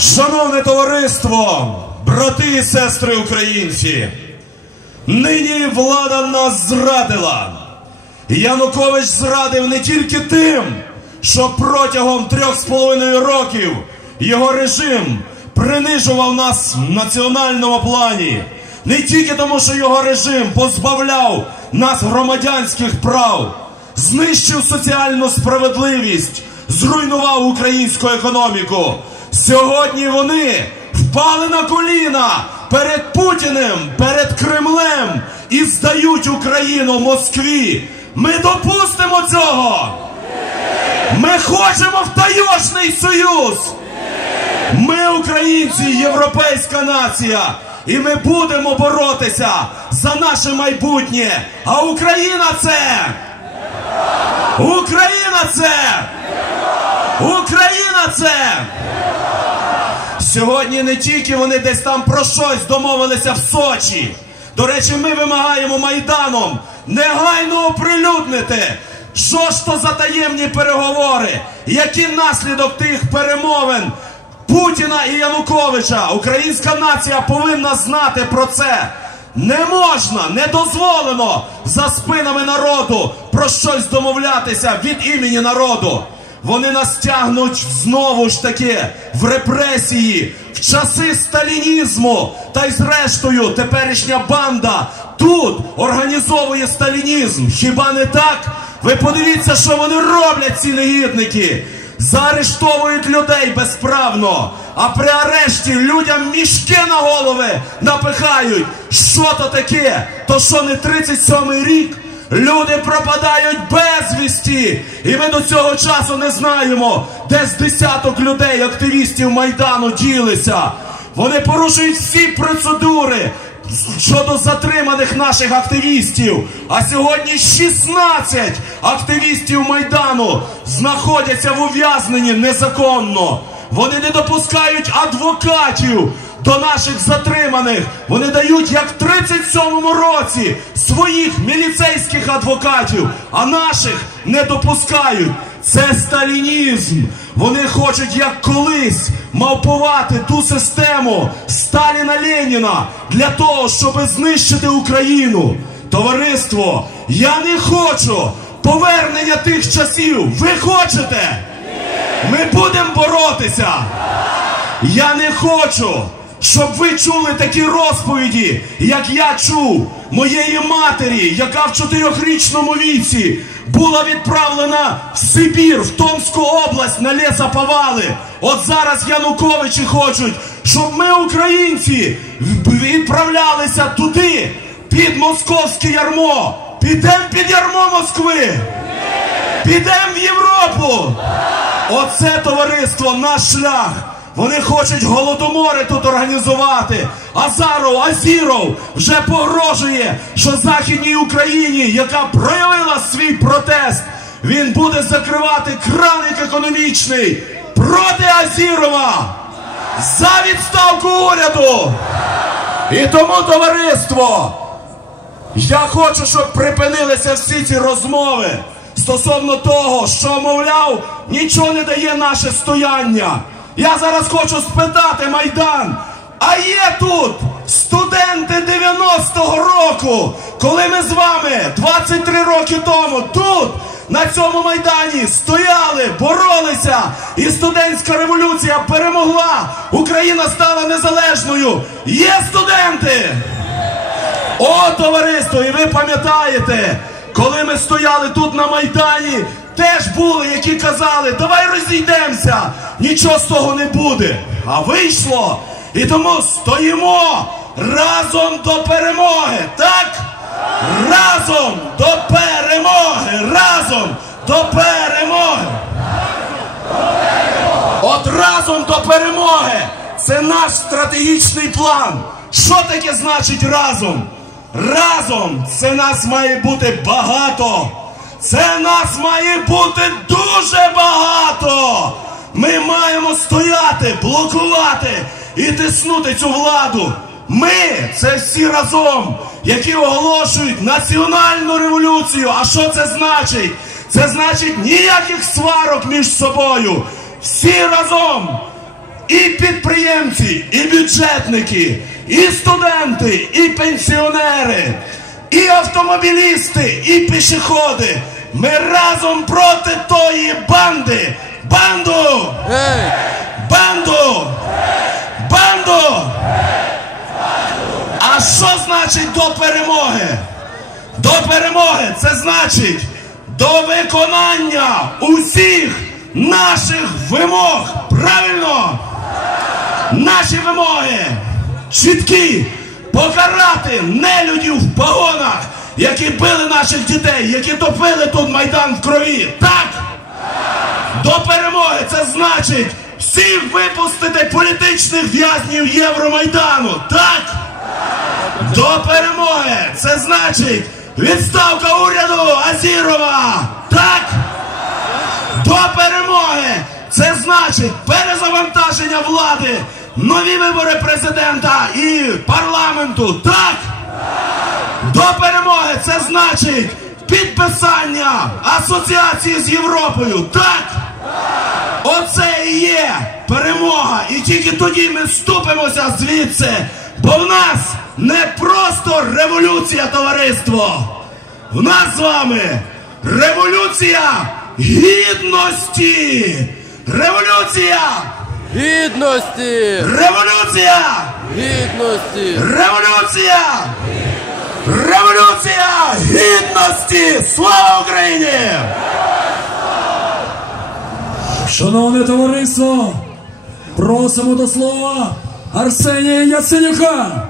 Шановне товариство, брати і сестри українці, нині влада нас зрадила. Янукович зрадив не тільки тим, що протягом трьох з половиною років його режим принижував нас в національному плані, не тільки тому, що його режим позбавляв нас громадянських прав, знищив соціальну справедливість, зруйнував українську економіку. Сьогодні вони впали на коліна перед Путіним, перед Кремлем і здають Україну Москві. Ми допустимо цього. Ми хочемо в Тайошний Союз. Ми, українці, європейська нація, і ми будемо боротися за наше майбутнє. А Україна це Україна це Україна це. Сьогодні не тільки вони десь там про щось домовилися в Сочі. До речі, ми вимагаємо майданом негайно оприлюднити, що ж то за таємні переговори, які наслідок тих перемовин Путіна і Януковича. Українська нація повинна знати про це. Не можна, не дозволено за спинами народу про щось домовлятися від імені народу. Вони нас тягнуть знову ж таки в репресії, в часи сталінізму. Та й зрештою теперішня банда тут організовує сталінізм. Хіба не так? Ви подивіться, що вони роблять, ці негідники. Заарештовують людей безправно, а при арешті людям мішки на голови напихають. Що то таке? То що не 37-й рік? Люди пропадають безвісті, і ми до цього часу не знаємо, де з десяток людей, активістів Майдану ділися. Вони порушують всі процедури щодо затриманих наших активістів. А сьогодні 16 активістів Майдану знаходяться в ув'язненні незаконно. Вони не допускають адвокатів до наших затриманих. Вони дають, як в 37-му році, своїх міліцейських адвокатів, а наших не допускають. Це сталінізм. Вони хочуть, як колись, мавпувати ту систему Сталіна Леніна для того, щоб знищити Україну. Товариство, я не хочу повернення тих часів. Ви хочете? Ми будемо боротися. Я не хочу щоб ви чули такі розповіді, як я чув моєї матері, яка в чотирьохрічному віці була відправлена в Сибір, в Томську область на лісоповали. От зараз Януковичі хочуть, щоб ми, українці, відправлялися туди, під московське ярмо. Підемо під ярмо Москви. Підемо в Європу. Оце товариство наш шлях. Вони хочуть голодомори тут організувати. Азаров, Азіров вже погрожує, що Західній Україні, яка проявила свій протест, він буде закривати краник економічний проти Азірова за відставку уряду. І тому товариство. Я хочу, щоб припинилися всі ці розмови стосовно того, що, мовляв, нічого не дає наше стояння. Я зараз хочу спитати Майдан. А є тут студенти 90-го року, коли ми з вами 23 роки тому тут. На цьому майдані стояли, боролися, і студентська революція перемогла. Україна стала незалежною. Є студенти! О, товариство! І ви пам'ятаєте, коли ми стояли тут на майдані теж були, які казали, давай розійдемося, нічого з того не буде. А вийшло. І тому стоїмо разом до перемоги. Так? Разом до перемоги! Разом до перемоги! От разом до перемоги! Це наш стратегічний план. Що таке значить разом? Разом це нас має бути багато. Це нас має бути дуже багато. Ми маємо стояти, блокувати і тиснути цю владу. Ми це всі разом, які оголошують національну революцію. А що це значить? Це значить ніяких сварок між собою. Всі разом. І підприємці, і бюджетники, і студенти, і пенсіонери і автомобілісти, і пішоходи. Ми разом проти тої банди. Банду! Банду! Банду! А що значить до перемоги? До перемоги це значить до виконання усіх наших вимог. Правильно! Наші вимоги чіткі покарати нелюдів в погонах, які били наших дітей, які топили тут майдан в крові. Так до перемоги це значить всіх випустити політичних в'язнів Євромайдану. Так до перемоги це значить відставка уряду Азірова. Так до перемоги це значить перезавантаження влади нові вибори президента і парламенту. Так? До перемоги це значить підписання асоціації з Європою. Так? Оце і є перемога. І тільки тоді ми вступимося звідси. Бо в нас не просто революція, товариство. В нас з вами революція гідності. Революція. Гідності! Революція! Гідності! Революція! Революція! Гідності! Слава Україні! Шановне товариство! Просимо до слова Арсенія Яценюка!